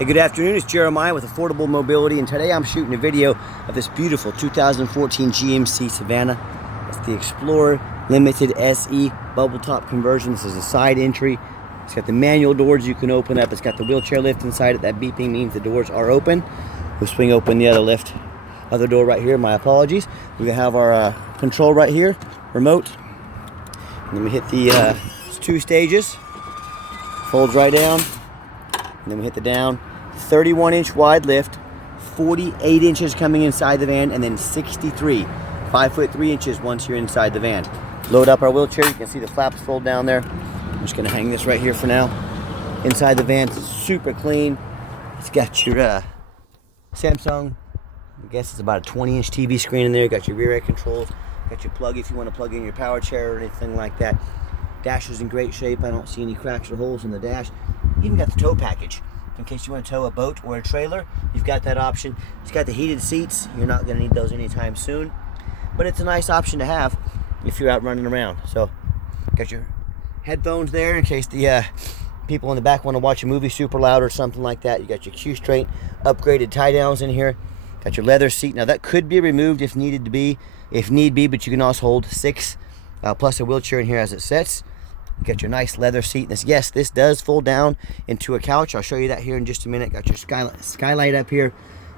Hey, good afternoon. It's Jeremiah with Affordable Mobility, and today I'm shooting a video of this beautiful 2014 GMC Savana. It's the Explorer Limited SE bubble top conversion. This is a side entry. It's got the manual doors you can open up. It's got the wheelchair lift inside it. That beeping means the doors are open. We'll swing open the other door right here. My apologies. We're gonna have our control right here, remote. And then we hit the 2 stages. Folds right down. And then we hit the down. 31-inch wide lift, 48 inches coming inside the van, and then 63, 5 foot 3 inches once you're inside the van. Load up our wheelchair. You can see the flaps fold down there. I'm just gonna hang this right here for now. Inside the van, it's super clean. It's got your Samsung, I guess it's about a 20-inch TV screen in there. Got your rear end controls. Got your plug if you want to plug in your power chair or anything like that. Dash is in great shape. I don't see any cracks or holes in the dash. Even got the tow package. In case you want to tow a boat or a trailer, you've got that option. It's got the heated seats. You're not going to need those anytime soon, but it's a nice option to have if you're out running around. So got your headphones there in case the people in the back want to watch a movie super loud or something like that. You got your Q-straight upgraded tie downs in here. Got your leather seat. Now that could be removed if need be, but you can also hold 6 plus a wheelchair in here as it sits. You got your nice leather seat. Yes, this does fold down into a couch. I'll show you that here in just a minute. Got your skylight up here.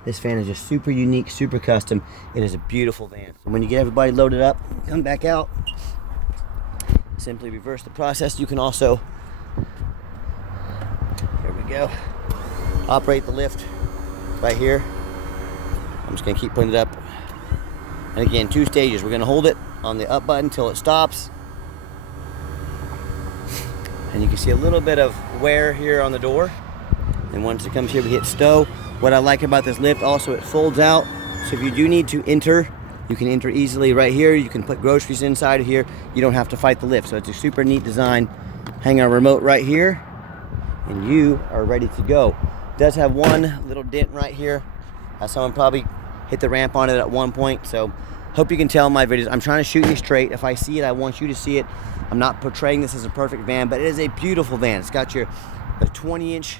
This van is just super unique, super custom. It is a beautiful van. And when you get everybody loaded up, come back out. Simply reverse the process. You can also, there we go, operate the lift right here. I'm just gonna keep putting it up. And again, 2 stages. We're gonna hold it on the up button until it stops. And you can see a little bit of wear here on the door. And once it comes here, we hit stow. What I like about this lift also, it folds out. So if you do need to enter, you can enter easily right here. You can put groceries inside of here. You don't have to fight the lift. So it's a super neat design. Hang our remote right here, and you are ready to go. It does have one little dent right here. Someone probably hit the ramp on it at one point. So hope you can tell in my videos, I'm trying to shoot you straight. If I see it, I want you to see it. I'm not portraying this as a perfect van, but it is a beautiful van. It's got your 20-inch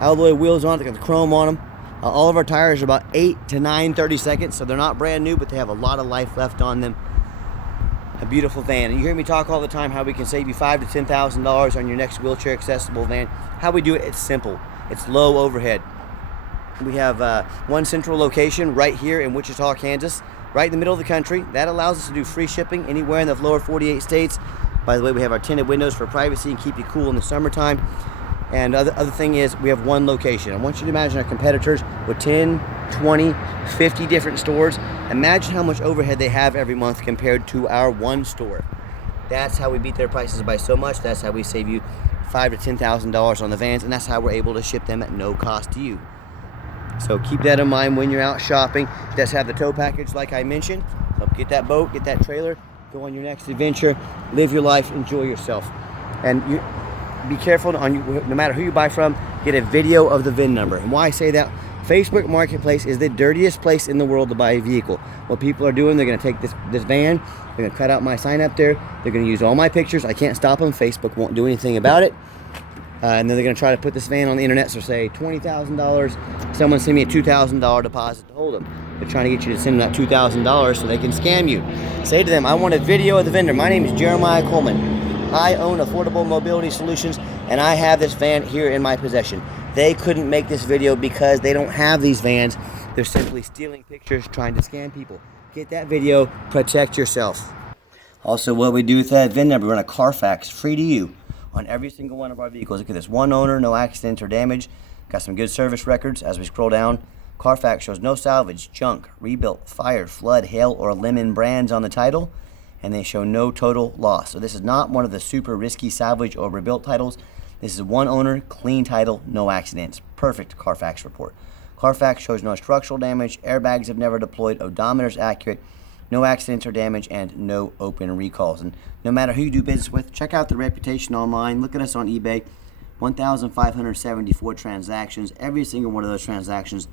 alloy wheels on it. They got the chrome on them. All of our tires are about 8 to 9 30-seconds, so they're not brand new, but they have a lot of life left on them. A beautiful van. And you hear me talk all the time how we can save you $5,000 to $10,000 on your next wheelchair accessible van. How we do it, it's simple. It's low overhead. We have one central location right here in Wichita, Kansas, right in the middle of the country. That allows us to do free shipping anywhere in the lower 48 states. By the way, we have our tinted windows for privacy and keep you cool in the summertime. And other thing is, we have one location. I want you to imagine our competitors with 10, 20, 50 different stores. Imagine how much overhead they have every month compared to our one store. That's how we beat their prices by so much. That's how we save you $5,000 to $10,000 on the vans, and that's how we're able to ship them at no cost to you. So keep that in mind when you're out shopping. It does have the tow package like I mentioned. So get that boat, get that trailer, go on your next adventure, live your life, enjoy yourself. And you be careful, no matter who you buy from, get a video of the VIN number. And why I say that, Facebook Marketplace is the dirtiest place in the world to buy a vehicle. What people are doing, they're gonna take this van, they're gonna cut out my sign up there, they're gonna use all my pictures. I can't stop them, Facebook won't do anything about it. And then they're going to try to put this van on the internet, so say $20,000, someone send me a $2,000 deposit to hold them. They're trying to get you to send them that $2,000 so they can scam you. Say to them, I want a video of the vendor. My name is Jeremiah Coleman. I own Affordable Mobility Solutions, and I have this van here in my possession. They couldn't make this video because they don't have these vans. They're simply stealing pictures, trying to scam people. Get that video, protect yourself. Also, what we do with that VIN number, we run a Carfax free to you on every single one of our vehicles. Look at this, one owner, no accidents or damage. Got some good service records. As we scroll down, Carfax shows no salvage, junk, rebuilt, fire, flood, hail, or lemon brands on the title, and they show no total loss. So this is not one of the super risky salvage or rebuilt titles. This is one owner, clean title, no accidents. Perfect Carfax report. Carfax shows no structural damage, airbags have never deployed, odometer's accurate, no accidents or damage, and no open recalls. And no matter who you do business with, check out the reputation online. Look at us on eBay. 1,574 transactions. Every single one of those transactions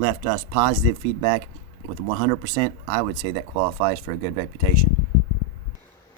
left us positive feedback. With 100%, I would say that qualifies for a good reputation.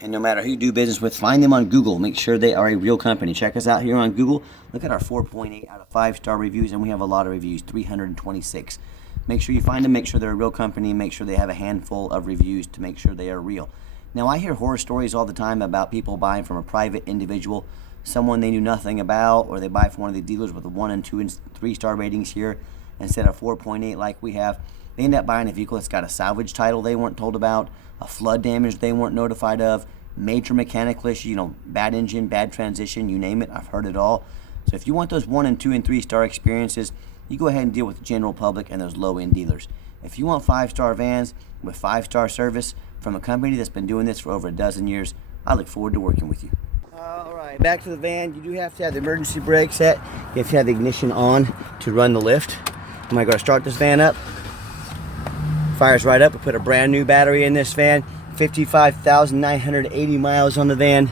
And no matter who you do business with, find them on Google. Make sure they are a real company. Check us out here on Google. Look at our 4.8 out of 5-star reviews, and we have a lot of reviews, 326. Make sure you find them, make sure they're a real company, make sure they have a handful of reviews to make sure they are real. Now, I hear horror stories all the time about people buying from a private individual, someone they knew nothing about, or they buy from one of the dealers with a 1 and 2 and 3-star ratings here instead of 4.8 like we have. They end up buying a vehicle that's got a salvage title they weren't told about, a flood damage they weren't notified of, major mechanical issue, bad engine, bad transmission, you name it, I've heard it all. So if you want those 1 and 2 and 3-star experiences, you go ahead and deal with the general public and those low-end dealers. If you want 5-star vans with 5-star service from a company that's been doing this for over a dozen years, I look forward to working with you. All right, back to the van. You do have to have the emergency brake set. You have to have the ignition on to run the lift. I'm going to start this van up. Fires right up. We put a brand new battery in this van. 55,980 miles on the van.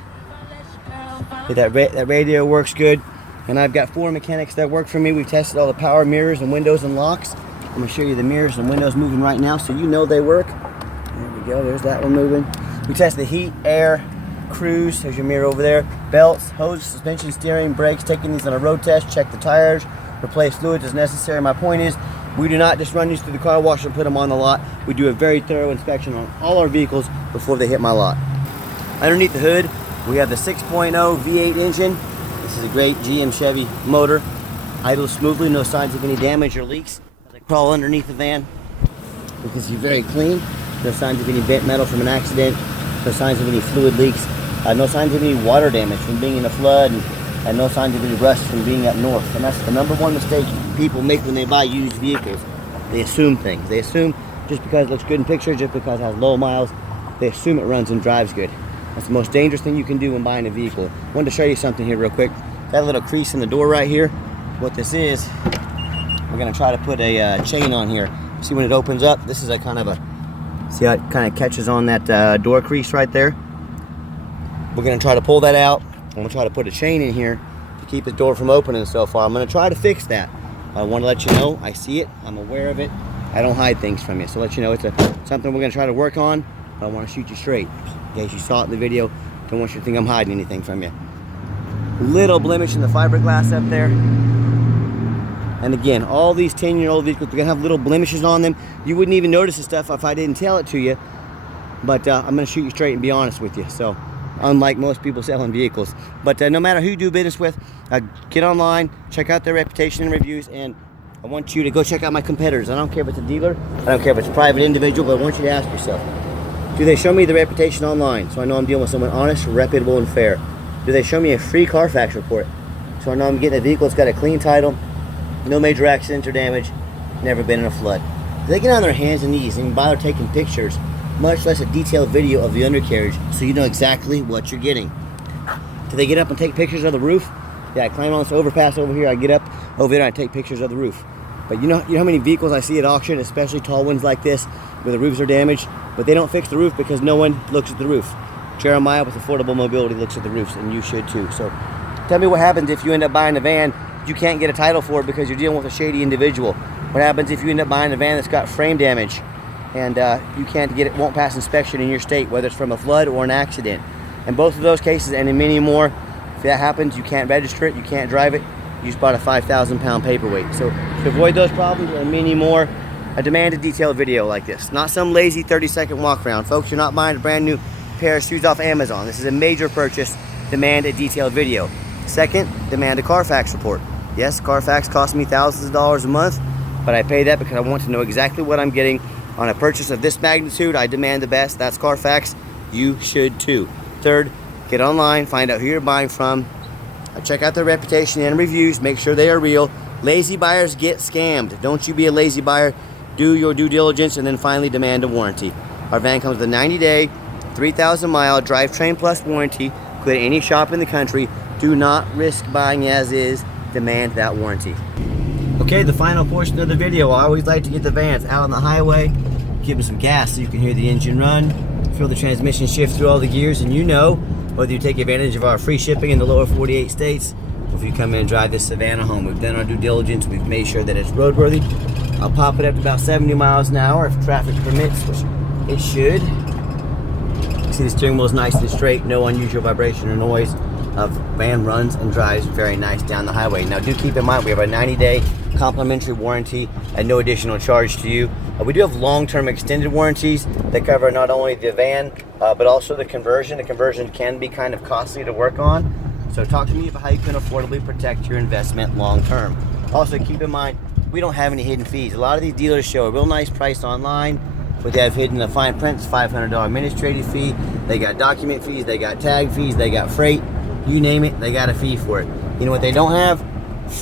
That radio works good. And I've got 4 mechanics that work for me. We've tested all the power mirrors and windows and locks. I'm going to show you the mirrors and windows moving right now so you know they work. There we go. There's that one moving. We test the heat, air, cruise. There's your mirror over there. Belts, hose, suspension, steering, brakes. Taking these on a road test. Check the tires. Replace fluids as necessary. My point is, we do not just run these through the car wash and put them on the lot. We do a very thorough inspection on all our vehicles before they hit my lot. Underneath the hood, we have the 6.0 V8 engine. This is a great GM Chevy motor. Idles smoothly, no signs of any damage or leaks. As I crawl underneath the van, you can see very clean. No signs of any bent metal from an accident. No signs of any fluid leaks. No signs of any water damage from being in a flood. And no signs of any rust from being up north. And that's the #1 mistake people make when they buy used vehicles. They assume things. They assume just because it looks good in pictures, just because it has low miles, they assume it runs and drives good. That's the most dangerous thing you can do when buying a vehicle. I wanted to show you something here real quick. Got a little crease in the door right here. What this is, we're going to try to put a chain on here. See when it opens up, this is a kind of a, see how it kind of catches on that door crease right there? We're going to try to pull that out. I'm going to try to put a chain in here to keep the door from opening so far. I'm going to try to fix that. I want to let you know I see it. I'm aware of it. I don't hide things from you. So let you know it's something we're going to try to work on. But I want to shoot you straight. In case you saw it in the video, don't want you to think I'm hiding anything from you. Little blemish in the fiberglass up there. And again, all these 10-year-old vehicles, they're going to have little blemishes on them. You wouldn't even notice this stuff if I didn't tell it to you. But I'm going to shoot you straight and be honest with you. So, unlike most people selling vehicles. But no matter who you do business with, get online, check out their reputation and reviews, and I want you to go check out my competitors. I don't care if it's a dealer, I don't care if it's a private individual, but I want you to ask yourself, do they show me the reputation online so I know I'm dealing with someone honest, reputable, and fair? Do they show me a free Carfax report so I know I'm getting a vehicle that's got a clean title, no major accidents or damage, never been in a flood? Do they get on their hands and knees and bother taking pictures, much less a detailed video of the undercarriage so you know exactly what you're getting? Do they get up and take pictures of the roof? Yeah, I climb on this overpass over here, I get up over there and I take pictures of the roof. But you know how many vehicles I see at auction, especially tall ones like this, where the roofs are damaged, but they don't fix the roof because no one looks at the roof. Jeremiah with Affordable Mobility looks at the roofs, and you should too. So tell me what happens if you end up buying a van, you can't get a title for it because you're dealing with a shady individual. What happens if you end up buying a van that's got frame damage and you can't get it, won't pass inspection in your state, whether it's from a flood or an accident? In both of those cases, and in many more, if that happens, you can't register it, you can't drive it, you just bought a 5,000-pound paperweight. So to avoid those problems and many more, I demand a detailed video like this. Not some lazy 30-second walk around. Folks, you're not buying a brand new pair of shoes off Amazon. This is a major purchase. Demand a detailed video. Second, demand a Carfax report. Yes, Carfax costs me thousands of dollars a month, but I pay that because I want to know exactly what I'm getting. On a purchase of this magnitude, I demand the best. That's Carfax. You should too. Third, get online, find out who you're buying from. Check out their reputation and reviews. Make sure they are real. Lazy buyers get scammed. Don't you be a lazy buyer. Do your due diligence and then finally demand a warranty. Our van comes with a 90-day, 3,000-mile drivetrain plus warranty. Go to any shop in the country. Do not risk buying as is. Demand that warranty. Okay, the final portion of the video. I always like to get the vans out on the highway, give them some gas so you can hear the engine run, feel the transmission shift through all the gears, and you know whether you take advantage of our free shipping in the lower 48 states, or if you come in and drive this Savana home. We've done our due diligence. We've made sure that it's roadworthy. I'll pop it up to about 70 miles an hour if traffic permits, which it should. See, the steering wheel is nice and straight, no unusual vibration or noise. Van runs and drives very nice down the highway. Now do keep in mind, we have a 90-day complimentary warranty at no additional charge to you. We do have long-term extended warranties that cover not only the van, but also the conversion. The conversion can be kind of costly to work on. So talk to me about how you can affordably protect your investment long-term. Also keep in mind, we don't have any hidden fees. A lot of these dealers show a real nice price online, but they have hidden the fine print, $500 administrative fee. They got document fees, they got tag fees, they got freight. You name it, they got a fee for it. You know what they don't have?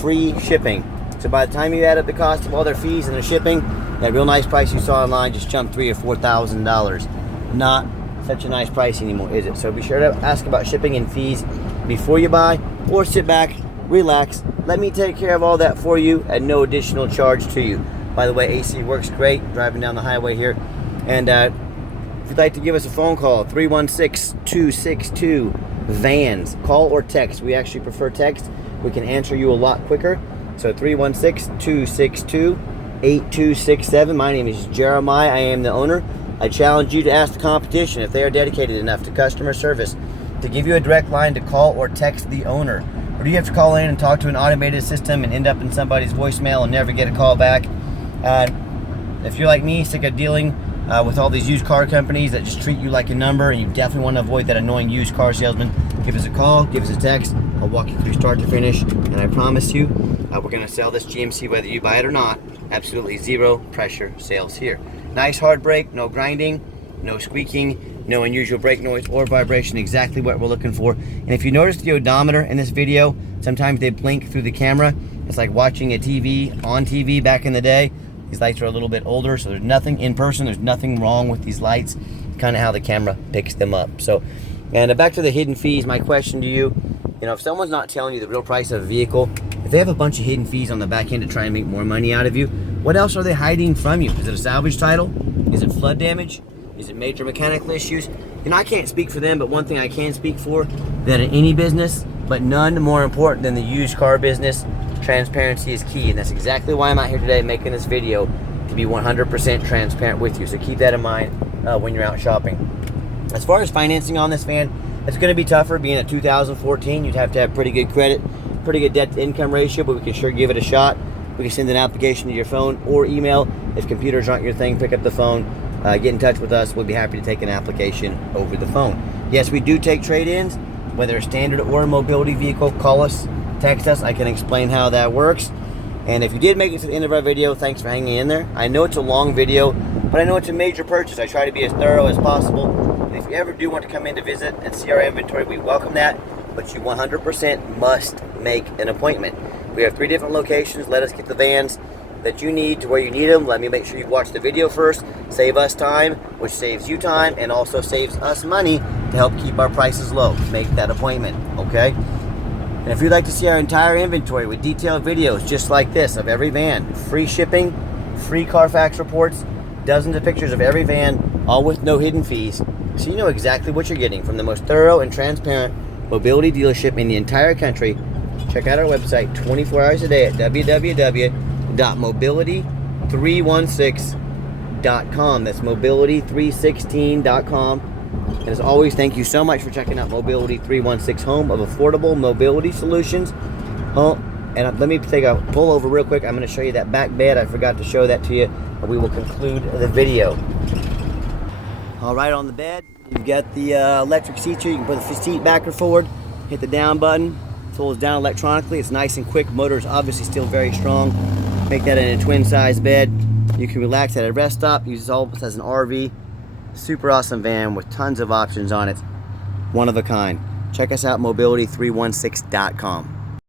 Free shipping. So by the time you add up the cost of all their fees and their shipping, that real nice price you saw online just jumped $3,000 or $4,000. Not such a nice price anymore, is it? So be sure to ask about shipping and fees before you buy, or sit back, relax, let me take care of all that for you at no additional charge to you. By the way, AC works great driving down the highway here. And if you'd like to give us a phone call, 316-262-VANS. Call or text. We actually prefer text. We can answer you a lot quicker. So 316-262-8267. My name is Jeremiah. I am the owner. I challenge you to ask the competition if they are dedicated enough to customer service to give you a direct line to call or text the owner. Or do you have to call in and talk to an automated system and end up in somebody's voicemail and never get a call back? If you're like me, sick of dealing with all these used car companies that just treat you like a number, and you definitely want to avoid that annoying used car salesman, give us a call, give us a text. I'll walk you through start to finish, and I promise you, we're going to sell this GMC whether you buy it or not. Absolutely zero pressure sales here. Nice hard brake, no grinding, no squeaking, no unusual brake noise or vibration, exactly what we're looking for. And if you notice the odometer in this video, sometimes they blink through the camera. It's like watching a TV on TV back in the day. These lights are a little bit older, so there's nothing in person, there's nothing wrong with these lights. Kind of how the camera picks them up. So, and back to the hidden fees, my question to you, if someone's not telling you the real price of a vehicle, if they have a bunch of hidden fees on the back end to try and make more money out of you, what else are they hiding from you? Is it a salvage title? Is it flood damage? Is it major mechanical issues? I can't speak for them, but one thing I can speak for, that in any business, but none more important than the used car business, transparency is key. And that's exactly why I'm out here today making this video, to be 100% transparent with you. So keep that in mind when you're out shopping. As far as financing on this van, it's going to be tougher. Being a 2014, you'd have to have pretty good credit, pretty good debt to income ratio, but we can sure give it a shot. We can send an application to your phone or email. If computers aren't your thing, pick up the phone, get in touch with us. We'll be happy to take an application over the phone. Yes, we do take trade-ins, whether a standard or a mobility vehicle. Call us, text us. I can explain how that works. And if you did make it to the end of our video, thanks for hanging in there. I know it's a long video, but I know it's a major purchase. I try to be as thorough as possible. And if you ever do want to come in to visit and see our inventory, we welcome that, but you 100% must make an appointment. We have 3 different locations. Let us get the vans that you need to where you need them. Let me make sure you watch the video first. Save us time, which saves you time and also saves us money to help keep our prices low. Make that appointment, okay? And if you'd like to see our entire inventory with detailed videos just like this of every van, free shipping, free Carfax reports, dozens of pictures of every van, all with no hidden fees, so you know exactly what you're getting from the most thorough and transparent mobility dealership in the entire country, check out our website 24 hours a day at www.mobility316.com. That's mobility316.com. And as always, thank you so much for checking out Mobility 316, home of affordable mobility solutions. And let me take a pull over real quick. I'm going to show you that back bed. I forgot to show that to you. And we will conclude the video. All right, on the bed, you've got the electric seats here. You can put the seat back or forward, hit the down button, folds down electronically. It's nice and quick. Motor is obviously still very strong. Make that in a twin size bed. You can relax at a rest stop. Use this almost as an RV. Super awesome van with tons of options on it. One of a kind. Check us out, mobility316.com.